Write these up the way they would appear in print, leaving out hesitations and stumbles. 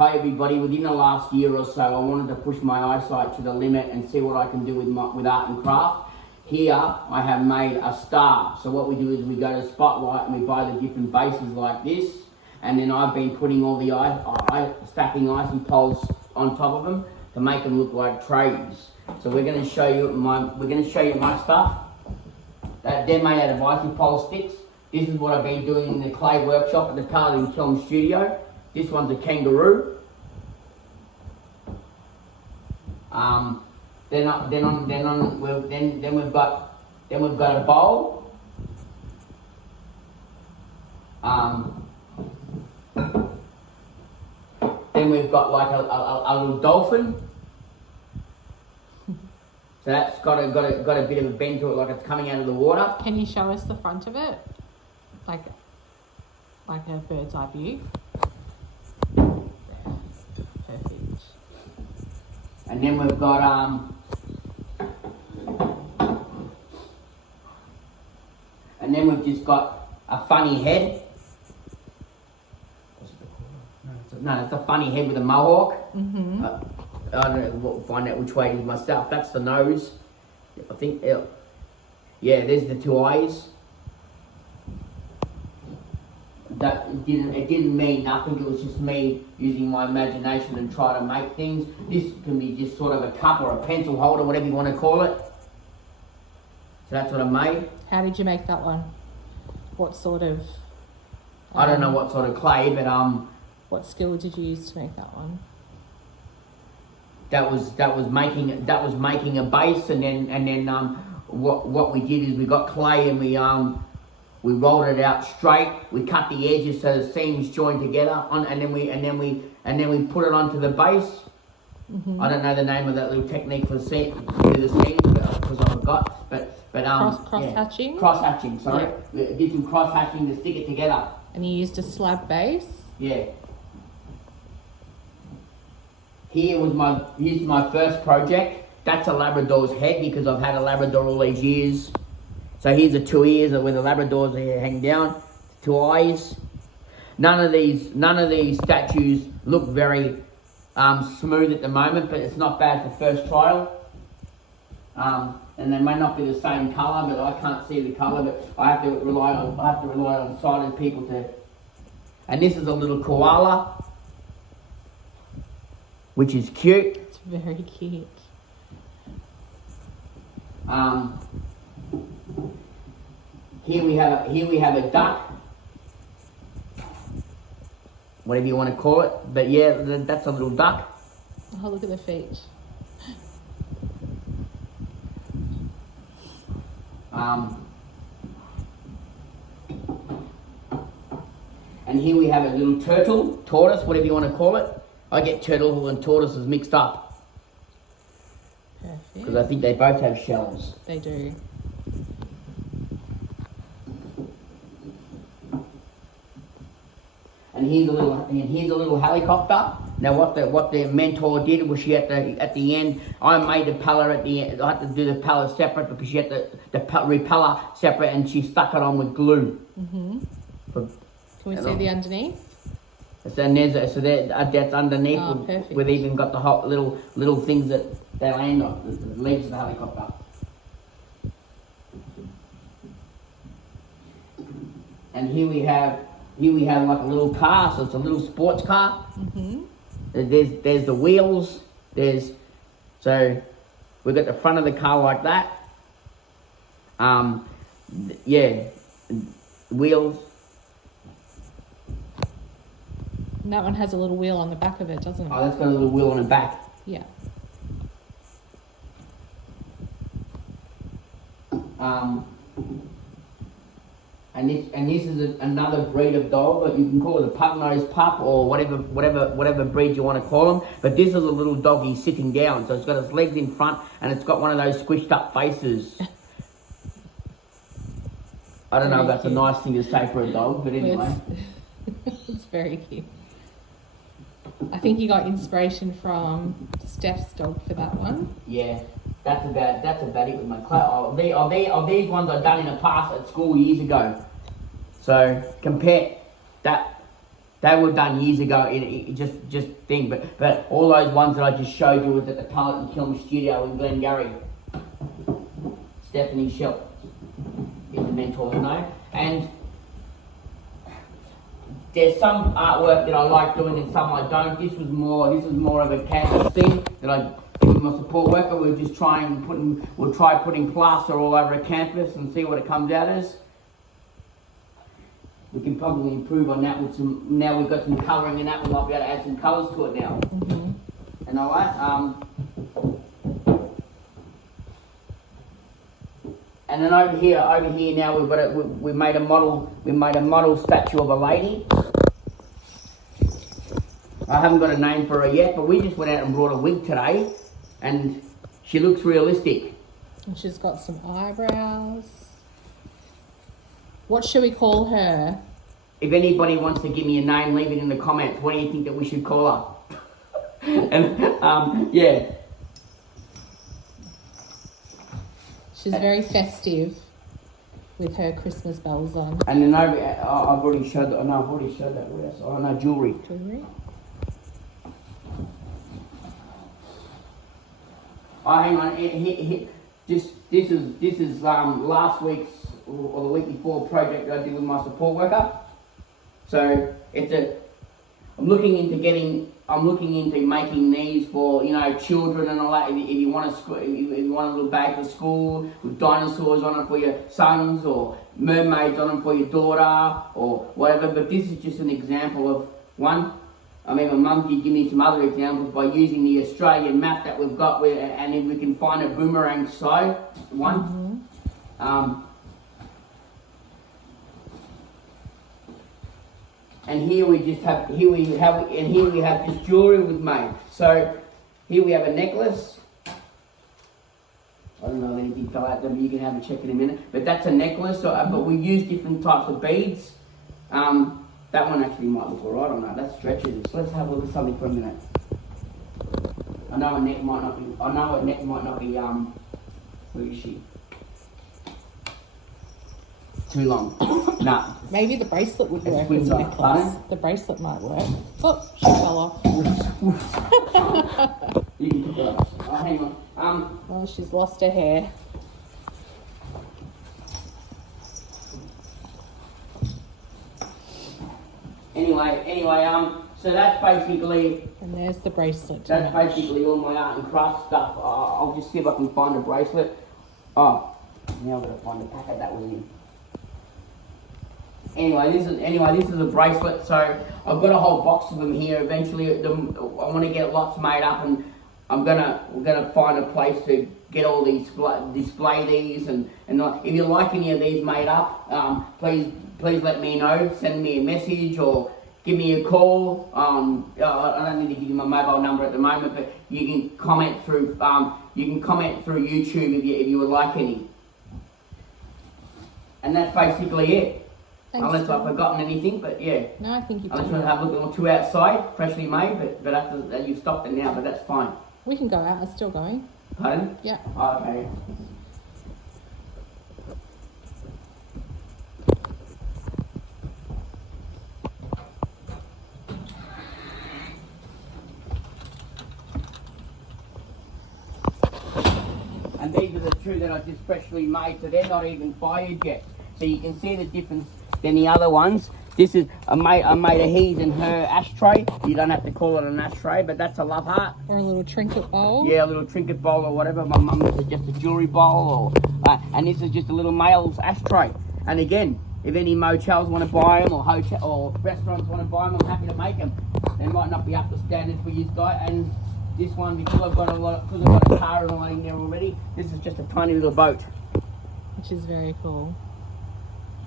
Hi everybody, within the last year or so I wanted to push my eyesight to the limit and see what I can do with art and craft. Here I have made a star. So what we do is we go to Spotlight and we buy the different bases like this, and then I've been putting all the stacking icy poles on top of them to make them look like trays. So we're going to show you my stuff. They're made out of icy pole sticks. This is what I've been doing in the clay workshop at the Paladin Kiln Studio. This one's a kangaroo. Then we've got a bowl. Then we've got like a little dolphin. So that's got a bit of a bend to it, like it's coming out of the water. Can you show us the front of it, like a bird's eye view? Perfect. And then we've got and then we've just got a funny head. No, it's a funny head with a mohawk. Mm-hmm. I don't know, find out which way it is myself. That's the nose. I think, yeah, there's the two eyes. It didn't mean nothing. It was just me using my imagination and trying to make things. This can be just sort of a cup or a pencil holder, whatever you want to call it. So that's what I made. How did you make that one? What sort of? I don't know what sort of clay, but what skill did you use to make that one? That was making a base, and then what we did is we got clay and we rolled it out straight. We cut the edges so the seams join together, and then we put it onto the base. Mm-hmm. I don't know the name of that little technique for the seams because I forgot. But cross hatching. Cross hatching. Sorry, yeah. Did some cross hatching to stick it together. And you used a slab base. Yeah. Here's my first project. That's a Labrador's head because I've had a Labrador all these years. So here's the two ears where the Labradors hang down, two eyes. None of these statues look very smooth at the moment, but it's not bad for first trial. And they may not be the same colour, but I can't see the colour. But I have to rely on sighted people to. And this is a little koala, which is cute. It's very cute. Here we have a duck, whatever you want to call it. But yeah, that's a little duck. Oh, look at the feet. And here we have a little tortoise, whatever you want to call it. I get turtle and tortoises mixed up. Perfect. Because I think they both have shells. They do. And here's a little helicopter. Now what the mentor did was she had to, at the end, I made the propeller at the end. I had to do the propeller separate because she had the repeller separate, and she stuck it on with glue. Mm-hmm. Can we see the underneath? So that's underneath. Oh, perfect. We've even got the hot little things that they land on, the legs of the helicopter. And here we have like a little car, so it's a little sports car. Mm-hmm. There's the wheels. So we've got the front of the car like that. Wheels. And that one has a little wheel on the back of it, doesn't it? Oh, that's got a little wheel on the back. Yeah. And this is another breed of dog, but you can call it a pug-nosed pup or whatever breed you want to call them. But this is a little doggy sitting down, so it's got its legs in front and it's got one of those squished up faces. I don't know if that's a nice thing to say for a dog, but anyway. It's very cute. I think you got inspiration from Steph's dog for that one. Yeah, that's about it with my clay. These ones I've done in the past at school years ago. So compare that They were done years ago. It just thing, but all those ones that I just showed you was at the Pallet and Kiln Studio in Glengarry. Stephanie Shell is the mentor, you know, and there's some artwork that I like doing and some I don't. This was more of a canvas thing that I did with my support worker. We'll try putting plaster all over a canvas and see what it comes out as. We can probably improve on that with some. Now we've got some colouring in that. We might be able to add some colours to it now. Mm-hmm. And all right. And then over here now we've got we made a model. We made a model statue of a lady. I haven't got a name for her yet, but we just went out and brought a wig today, and she looks realistic. And she's got some eyebrows. What should we call her? If anybody wants to give me a name, leave it in the comments. What do you think that we should call her? And yeah. She's very festive with her Christmas bells on. And then over, I've already showed that. No, I've already showed that. What else? Oh no, jewellery. Jewellery. Oh, hang on. This is last week's or the week before project that I did with my support worker. So I'm looking into making these for, you know, children and all that. If you want a little bag for school with dinosaurs on it for your sons, or mermaids on them for your daughter, or whatever. But this is just an example of one. I mean, my mum did give me some other examples by using the Australian map that we've got, and if we can find a boomerang side one. Mm-hmm. And here we have just jewellery we've made. So here we have a necklace. I don't know if anything fell out there, but you can have a check in a minute. But that's a necklace. So, but we use different types of beads. That one actually might look alright on that. That stretches. Let's have a look at something for a minute. I know a neck might not be. Where is she? Too long. Nah. Maybe the bracelet would work as a necklace. Pardon? The bracelet might work. Oh, she fell off. You can pick it up. Oh, hang on. Well, she's lost her hair. Anyway, so that's basically. And there's the bracelet. That's basically all my art and craft stuff. I'll just see if I can find a bracelet. Oh, now I've got to find the packet that was in. Anyway, this is a bracelet. So I've got a whole box of them here. Eventually, I want to get lots made up, and we're gonna find a place to get all these, display these, and if you like any of these made up, please let me know. Send me a message or give me a call. I don't need to give you my mobile number at the moment, but you can comment through YouTube if you would like any. And that's basically it. Thanks. Unless I've forgotten anything, but yeah. No, I think you Unless did. you want to have a look or two outside, freshly made, but after that you've stopped it now, but that's fine. We can go out. It's still going. Pardon? Yeah. Oh, okay. And these are the two that I just freshly made, so they're not even fired yet. So you can see the difference than the other ones. This is I made a his and her ashtray. You don't have to call it an ashtray, but that's a love heart. Or a little trinket bowl. Yeah, a little trinket bowl or whatever. My mum is just a jewellery bowl, and this is just a little male's ashtray. And again, if any motels want to buy them or restaurants want to buy them, I'm happy to make them. They might not be up to standard for you guys. And this one, because I've got a car and all in there already, this is just a tiny little boat. Which is very cool.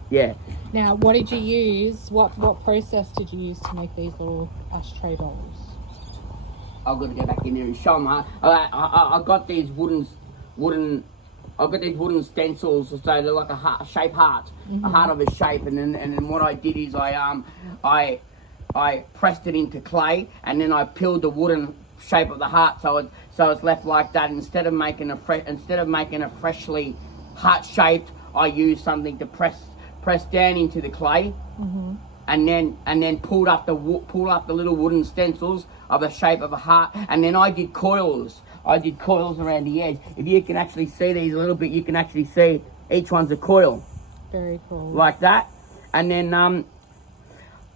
Yeah. Now, what did you use? What process did you use to make these little ashtray bowls? I've got to go back in there and show them. I got these wooden stencils, so they're like a heart, shape heart, a heart of a shape. And then what I did is I pressed it into clay, and then I peeled the wooden shape of the heart, so it's left like that. Instead of making a freshly heart shaped, I used something to press down into the clay, and then pulled up the little wooden stencils of the shape of a heart, and then I did coils. I did coils around the edge. If you can actually see these a little bit, you can actually see each one's a coil. Very cool. Like that. And then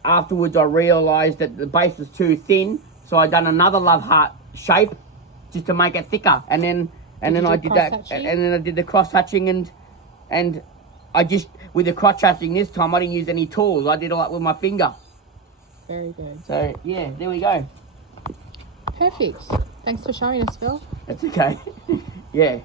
afterwards I realised that the base was too thin, so I done another love heart shape just to make it thicker. And then I did that, and then I did the cross hatching, and I just, with the cross hatching this time, I didn't use any tools. I did it like with my finger. Very good. So yeah, there we go. Perfect. Thanks for showing us, Phil. That's okay. Yeah.